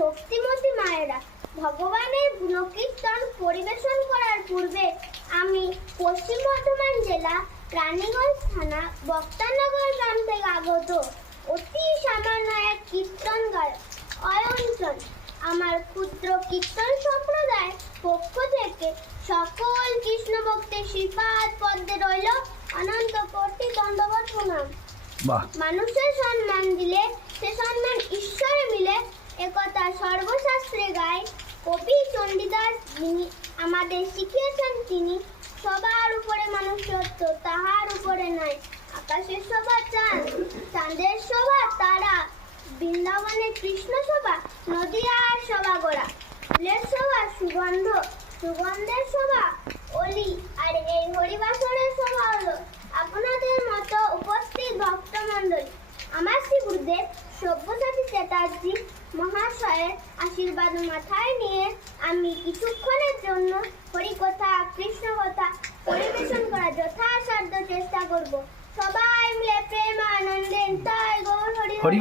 ভক্তিমতী মায়েরা, ভগবানের গুণকীর্তন পরিবেশন করার পূর্বে আমি পশ্চিম বর্ধমান জেলা রানীগঞ্জ থানা বক্তানগর গ্রাম থেকে আগত অতি সামান্য এক কীর্তন গায়ক অয়ঞ্চল আমার ক্ষুদ্র কীর্তন সম্প্রদায়ের পক্ষ থেকে সকল কৃষ্ণ ভক্তের শ্রীপাদ পদ্মে রইল অনন্ত কোটি দণ্ডবত প্রণাম। মানুষের সম্মান দিলে সে সম্মান ঈশ্বরে মিলে, একথা সর্বশাস্ত্রে গায়। কবি চণ্ডীদাস যিনি আমাদের শিখিয়েছেন, তিনি সবার উপরে মনুষ্যত্ব, তাহার উপরে নয়। আকাশের শোভা চাঁদ, চাঁদের শোভা তারা, বৃন্দাবনের কৃষ্ণ শোভা, নদিয়ার শোভা গোড়া, ফুলের শোভা সুগন্ধ, সুগন্ধের শোভা অলি, আর এই হরিবাসরের শোভা হলো আপনাদের মতো উপস্থিত ভক্তমণ্ডলী। আমার শ্রী গুরুদেব সব্যসাচী চ্যাটার্জি মহাশয়ের আশীর্বাদ মাথায় নিয়ে আমি কিছুক্ষণের জন্য হরিকথা কৃষ্ণ কথা পরিবেশন করার যথাসাধ্য চেষ্টা করব। সবাই মিলে প্রেম আনন্দে তাই গৌর হরি হরি।